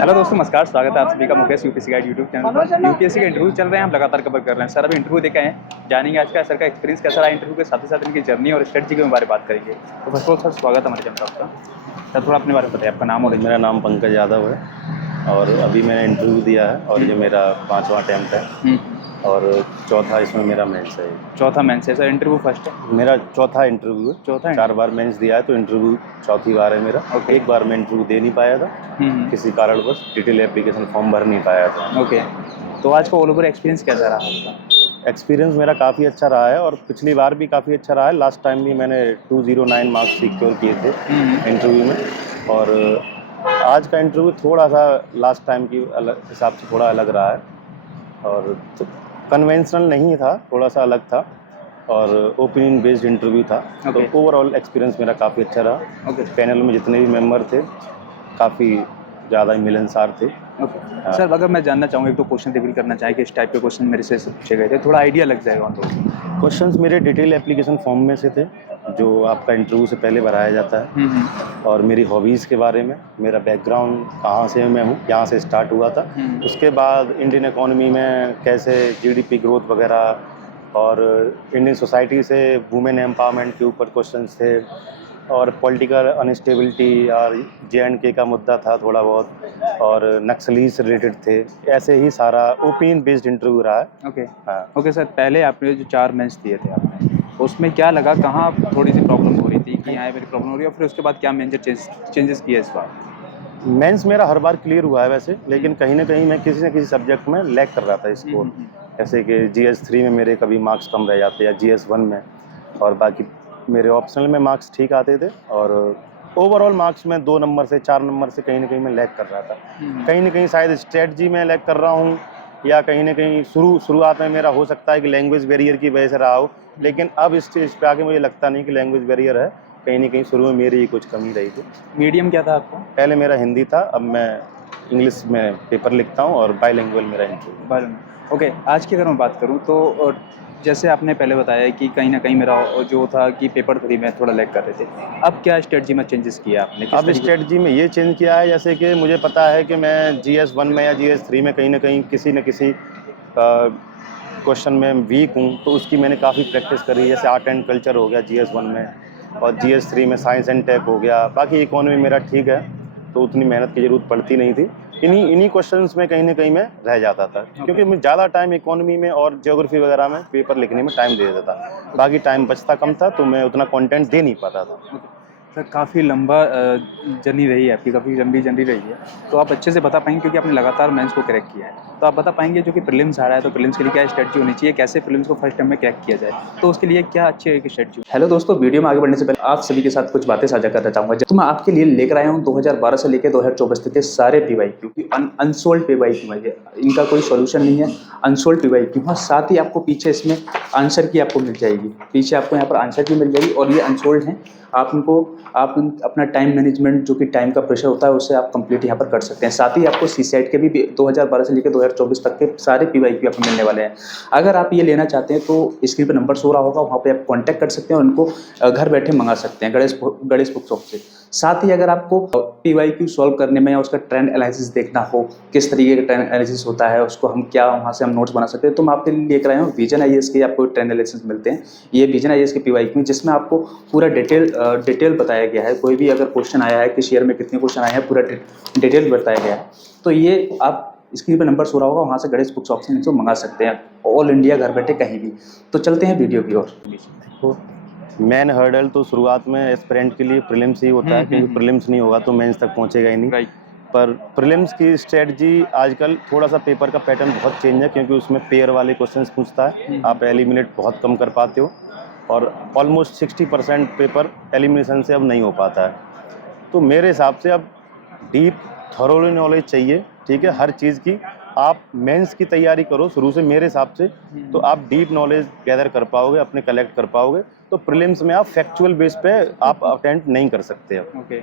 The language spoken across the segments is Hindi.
हेलो दोस्तों, नमस्कार। स्वागत है आप सभी का Mukesh UPSC guide YouTube channel पर। यूपीएससी के इंटरव्यू चल रहे हैं, हम लगातार कवर कर रहे हैं। सर अभी इंटरव्यू देखे हैं, जानेंगे आज का सर का एक्सपीरियंस कैसा रहा इंटरव्यू के, साथ ही साथ इनकी जर्नी और स्ट्रेटजी के बारे में बात करेंगे। तो फर्स्ट ऑफ ऑल सर, स्वागत है हमारे चैनल पर आपका। सर थोड़ा अपने बारे में बताइए, आपका नाम और मेरा नाम पंकज यादव है और अभी मैंने इंटरव्यू दिया है और ये मेरा 5वां अटैम्प्ट है और चौथा इसमें मेरा मेंस है। चौथा मेंस है सर, इंटरव्यू फर्स्ट है? मेरा चौथा इंटरव्यू है। चौथा 4 बार मेंस दिया है तो इंटरव्यू चौथी बार है मेरा। ओके। एक बार मैं इंटरव्यू दे नहीं पाया था, किसी कारणवश डिटेल एप्लीकेशन फॉर्म भर नहीं पाया था। ओके, तो आज का ऑल ओवर एक्सपीरियंस कैसा रहा आपका? एक्सपीरियंस मेरा काफ़ी अच्छा रहा है और पिछली बार भी काफ़ी अच्छा रहा है। लास्ट टाइम भी मैंने 209 मार्क्स सिक्योर किए थे इंटरव्यू में और आज का इंटरव्यू थोड़ा सा लास्ट टाइम की हिसाब से थोड़ा अलग रहा है और कन्वेंशनल नहीं था, थोड़ा सा अलग था और ओपिनियन बेस्ड इंटरव्यू था। तो ओवरऑल एक्सपीरियंस मेरा काफ़ी अच्छा रहा। पैनल में जितने भी मेंबर थे काफ़ी ज़्यादा मिलनसार थे। सर अगर मैं जानना चाहूँ, एक तो क्वेश्चन रिवील करना चाहें कि इस टाइप के क्वेश्चन मेरे से पूछे गए थे, थोड़ा आइडिया लग जाएगा उनको। क्वेश्चंस मेरे डिटेल एप्लीकेशन फॉर्म में से थे जो आपका इंटरव्यू से पहले भराया जाता है और मेरी हॉबीज़ के बारे में, मेरा बैकग्राउंड कहाँ से मैं हूँ, यहाँ से स्टार्ट हुआ था। उसके बाद इंडियन इकोनॉमी में कैसे जीडीपी ग्रोथ वगैरह और इंडियन सोसाइटी से वुमेन एम्पावरमेंट के ऊपर क्वेश्चंस थे और पॉलिटिकल अनस्टेबिलिटी और JNK का मुद्दा था थोड़ा बहुत और नक्सली से रिलेटेड थे। ऐसे ही सारा ओपिनियन बेस्ड इंटरव्यू रहा है। ओके हाँ। ओके सर, पहले आपने जो 4 मेंस दिए थे आपने, उसमें क्या लगा, कहाँ थोड़ी सी प्रॉब्लम हो रही थी कि यहाँ मेरी प्रॉब्लम हो रही है, और फिर उसके बाद क्या मेजर चेंजेस किए इस बार? मेंस मेरा हर बार क्लियर हुआ है वैसे, लेकिन कहीं ना कहीं मैं किसी न किसी सब्जेक्ट में लैग कर रहा था स्कोर। जैसे कि GS3 में मेरे कभी मार्क्स कम रह जाते या GS1 में, और बाकी मेरे ऑप्शनल में मार्क्स ठीक आते थे और ओवरऑल मार्क्स में 2 नंबर से 4 नंबर से कहीं ना कहीं मैं लैग कर रहा था। कहीं ना कहीं शायद स्ट्रेटजी में लैग कर रहा हूँ या कहीं ना कहीं शुरुआत में मेरा हो सकता है कि लैंग्वेज बैरियर की वजह से रहा हो, लेकिन अब इस स्टेज पे आके मुझे लगता नहीं कि लैंग्वेज बैरियर है। कहीं ना कहीं शुरू में मेरी ही कुछ कमी रही थी। मीडियम क्या था आपका? पहले मेरा हिंदी था, अब मैं इंग्लिश में पेपर लिखता हूँ और बाइलिंगुअल मेरा इंटरव्यू। ओके, आज की अगर मैं बात करूँ तो जैसे आपने पहले बताया कि कहीं ना कहीं मेरा जो था कि पेपर 3 में थोड़ा लैग कर रहे थे, अब क्या स्ट्रेटजी में चेंजेस किया आपने? अब स्ट्रेटजी में ये चेंज किया है, जैसे कि मुझे पता है कि मैं GS1 में या GS3 में कहीं ना कहीं किसी न किसी क्वेश्चन में वीक हूँ, तो उसकी मैंने काफ़ी प्रैक्टिस करी। जैसे आर्ट एंड कल्चर हो गया GS1 में और GS3 में साइंस एंड टेक हो गया। बाकी इकोनॉमी मेरा ठीक है तो उतनी मेहनत की ज़रूरत पड़ती नहीं थी। इन्हीं क्वेश्चंस में कहीं ना कहीं मैं रह जाता था, क्योंकि मैं ज़्यादा टाइम इकोनॉमी में और ज्योग्राफी वगैरह में पेपर लिखने में टाइम दे देता था। बाकी टाइम बचता कम था तो मैं उतना कंटेंट दे नहीं पाता था। सर काफ़ी लंबा जर्नी रही है आपकी, काफ़ी लंबी जर्नी रही है, तो आप अच्छे से बता पाएंगे क्योंकि आपने लगातार मेंस को क्रैक किया है, तो आप बता पाएंगे जो कि प्रीलिम्स आ रहा है तो प्रीलिम्स के लिए क्या स्ट्रेटजी होनी चाहिए, कैसे प्रीलिम्स को फर्स्ट टाइम में क्रैक किया जाए, तो उसके लिए क्या अच्छी एक स्ट्रेटजी? हेलो दोस्तों, वीडियो में आगे बढ़ने से पहले आप सभी के साथ कुछ बातें साझा करना चाहूँगा। तो मैं आपके लिए लेकर आया हूँ 2012 से लेकर 2024 तक के सारे PYQ की अनसोल्ड PYQ है, इनका कोई सोल्यूशन नहीं है, अनसोल्ड PYQ है। साथ ही आपको पीछे इसमें आंसर की आपको मिल जाएगी, पीछे आपको यहाँ पर आंसर की मिल जाएगी और ये अनसोल्ड हैं। आप अपना टाइम मैनेजमेंट जो कि टाइम का प्रेशर होता है उससे आप कंप्लीट यहाँ पर कर सकते हैं। साथ ही आपको CSET के भी 2012 से लेकर 2024 तक के सारे PYQ आपको मिलने वाले हैं। अगर आप ये लेना चाहते हैं तो स्क्रीन पर नंबर शो रहा होगा, वहाँ पे आप कांटेक्ट कर सकते हैं और उनको घर बैठे मंगा सकते हैं गणेश बुक शॉप से। साथ ही अगर आपको PYQ सॉल्व करने में या उसका ट्रेंड एनालिसिस देखना हो, किस तरीके का ट्रेंड एनालिसिस होता है, उसको हम क्या वहाँ से हम नोट्स बना सकते हैं, तो मैं आपके लिए लेकर आया हूँ विजन IAS के आपको ट्रेंड एनालिसिस मिलते हैं। ये विजन IAS के PYQ जिसमें आपको पूरा डिटेल बताया गया है। कोई भी अगर क्वेश्चन आया है कि ईयर में कितने क्वेश्चन आए हैं, पूरा डिटेल बताया गया है। तो ये आप स्क्रीन पर नंबर शो रहा होगा, वहाँ से गणेश बुक शॉप से इनको मंगा सकते हैं, ऑल इंडिया घर बैठे कहीं भी। तो चलते हैं वीडियो की ओर। मेन हर्डल तो शुरुआत में एस्पिरेंट के लिए प्रीलिम्स ही होता है, क्योंकि प्रीलिम्स नहीं होगा तो मेंस तक पहुंचेगा ही नहीं। पर प्रीलिम्स की स्ट्रेटजी आजकल थोड़ा सा पेपर का पैटर्न बहुत चेंज है, क्योंकि उसमें पेयर वाले क्वेश्चंस पूछता है। आप एलिमिनेट बहुत कम कर पाते हो और ऑलमोस्ट 60% पेपर एलिमिनेशन से अब नहीं हो पाता है। तो मेरे हिसाब से अब डीप थॉरोली नॉलेज चाहिए, ठीक है, हर चीज़ की। आप मेंस की तैयारी करो शुरू से, मेरे हिसाब से तो आप डीप नॉलेज गैदर कर पाओगे, अपने कलेक्ट कर पाओगे तो प्रीलिम्स में आप फैक्चुअल बेस पे आप अटेंड नहीं कर सकते अब। ओके।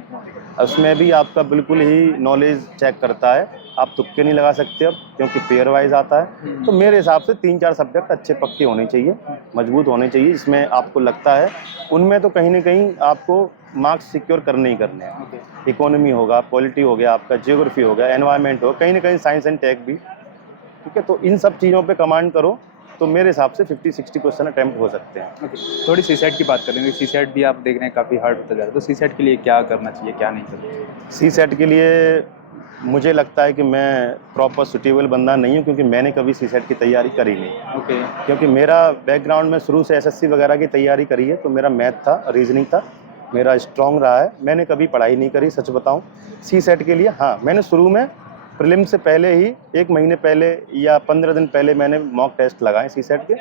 उसमें भी आपका बिल्कुल ही नॉलेज चेक करता है, आप तुक्के नहीं लगा सकते अब, क्योंकि पेयर वाइज आता है। तो मेरे हिसाब से 3-4 सब्जेक्ट अच्छे पक्के होने चाहिए, मजबूत होने चाहिए, इसमें आपको लगता है उनमें तो कहीं ना कहीं आपको मार्क्स सिक्योर करने ही करने हैं। ओके। इकोनॉमी होगा, पॉलिटी हो गया, आपका जियोग्राफी हो गया, एनवायरनमेंट हो, कहीं ना कहीं साइंस एंड टेक भी, ठीक है। तो इन सब चीज़ों पे कमांड करो तो मेरे हिसाब से 50-60 क्वेश्चन अटेम्प्ट हो सकते हैं। ओके, थोड़ी सीसेट की बात करेंगे। सीसेट भी आप देख रहे हैं काफ़ी हार्ड होता जा रहा है, तो सीसेट के लिए क्या करना चाहिए, क्या नहीं करना चाहिए? सी सेट के लिए मुझे लगता है कि मैं प्रॉपर सुटेबल बंदा नहीं हूँ, क्योंकि मैंने कभी सी सेट की तैयारी करी नहीं। ओके। क्योंकि मेरा बैकग्राउंड में शुरू से एसएससी वगैरह की तैयारी करी है, तो मेरा मैथ था, रीजनिंग था, मेरा स्ट्रॉन्ग रहा है। मैंने कभी पढ़ाई नहीं करी, सच बताऊं। सी सेट के लिए हाँ, मैंने शुरू में प्रीलिम से पहले ही 1 महीने पहले या 15 दिन पहले मैंने मॉक टेस्ट लगाए सी सेट के,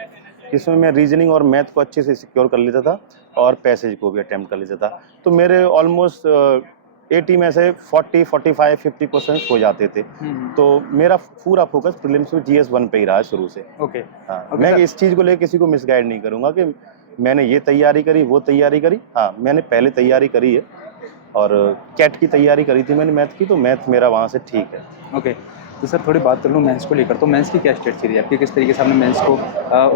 जिसमें मैं रीजनिंग और मैथ को अच्छे से सिक्योर कर लेता था और पैसेज को भी अटैम्प्ट कर लेता था। तो मेरे ऑलमोस्ट 80 में से 40, 45, 50 क्वेश्चंस हो जाते थे। तो मेरा पूरा फोकस प्रीलिम्स में जीएस 1 पे ही रहा है शुरू से। ओके। हाँ, ओके मैं सर। इस चीज़ को लेकर किसी को मिसगाइड नहीं करूँगा कि मैंने ये तैयारी करी, वो तैयारी करी। हाँ, मैंने पहले तैयारी करी है और कैट की तैयारी करी थी मैंने मैथ की, तो मैथ मेरा वहाँ से ठीक है। ओके, तो सर थोड़ी बात कर लूँ मेंस को लेकर। तो मेंस की क्या स्ट्रेटजी रही आपकी? किस तरीके से आपने मेंस को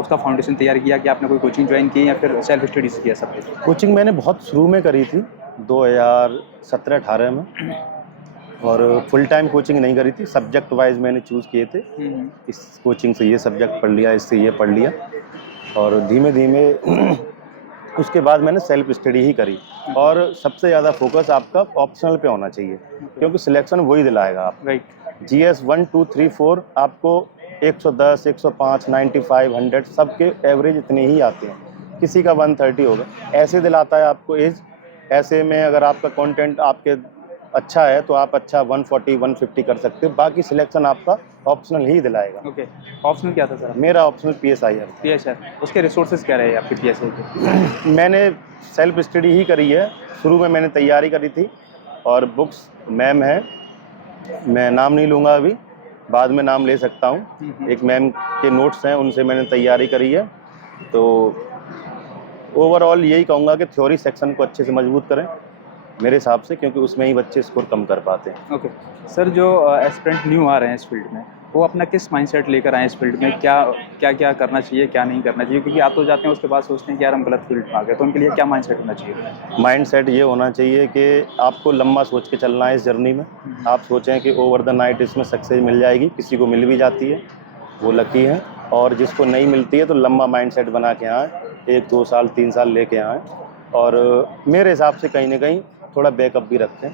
उसका फाउंडेशन तैयार किया, कि आपने कोई कोचिंग ज्वाइन की या फिर सेल्फ स्टडी से किया सब कुछ? कोचिंग मैंने बहुत शुरू में करी थी, 2017-18 में, और फुल टाइम कोचिंग नहीं करी थी, सब्जेक्ट वाइज मैंने चूज़ किए थे। इस कोचिंग से ये सब्जेक्ट पढ़ लिया, इससे ये पढ़ लिया, और धीमे धीमे उसके बाद मैंने सेल्फ स्टडी ही करी। और सबसे ज़्यादा फोकस आपका ऑप्शनल पे होना चाहिए, क्योंकि सिलेक्शन वही दिलाएगा आप। राइट। जीएस 1, 2, 3, 4 आपको 110, 105, 95, 100 सबके एवरेज इतने ही आते हैं, किसी का 130 होगा, ऐसे दिलाता है आपको एज। ऐसे में अगर आपका कंटेंट आपके अच्छा है तो आप अच्छा 140, 150 कर सकते हो, बाकी सिलेक्शन आपका ऑप्शनल ही दिलाएगा। ओके, ऑप्शनल क्या था सर? मेरा ऑप्शनल पीएसआई है। पीएसआई, उसके रिसोर्सेज क्या रहे आपके पीएसआई के? मैंने सेल्फ स्टडी ही करी है, शुरू में मैंने तैयारी करी थी, और बुक्स मैम है, मैं नाम नहीं लूँगा अभी, बाद में नाम ले सकता हूँ। एक मैम के नोट्स हैं, उनसे मैंने तैयारी करी है। तो ओवरऑल यही कहूँगा कि थ्योरी सेक्शन को अच्छे से मजबूत करें मेरे हिसाब से, क्योंकि उसमें ही बच्चे स्कोर कम कर पाते हैं। ओके सर, जो एस्पिरेंट न्यू आ रहे हैं इस फील्ड में, वो अपना किस माइंडसेट लेकर आए इस फील्ड में? क्या क्या क्या करना चाहिए, क्या नहीं करना चाहिए? क्योंकि आप तो जाते हैं उसके बाद सोचते हैं कि यार हम गलत फील्ड में आ गए, तो उनके लिए क्या माइंडसेट होना चाहिए? माइंडसेट ये होना चाहिए कि आपको लंबा सोच के चलना है इस जर्नी में। आप सोचें कि ओवर द नाइट इसमें सक्सेस मिल जाएगी, किसी को मिल भी जाती है, वो लकी है, और जिसको नहीं मिलती है तो लंबा माइंडसेट बना के आएँ, 1, 2 साल, 3 साल लेके आएँ। और मेरे हिसाब से कहीं ना कहीं थोड़ा बैकअप भी रखें,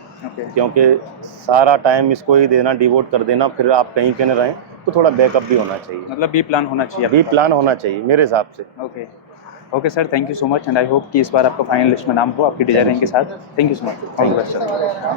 क्योंकि सारा टाइम इसको ही देना, डिवोट कर देना, फिर आप कहीं के न रहें, तो थोड़ा बैकअप भी होना चाहिए। मतलब बी प्लान होना चाहिए। बी प्लान होना चाहिए मेरे हिसाब से। Okay. Okay sir, thank you so much, and I hope कि इस बार आपका फाइनल लिस्ट में नाम हो आपकी डिजाइनिंग के साथ। Thank you so much, all the best sir.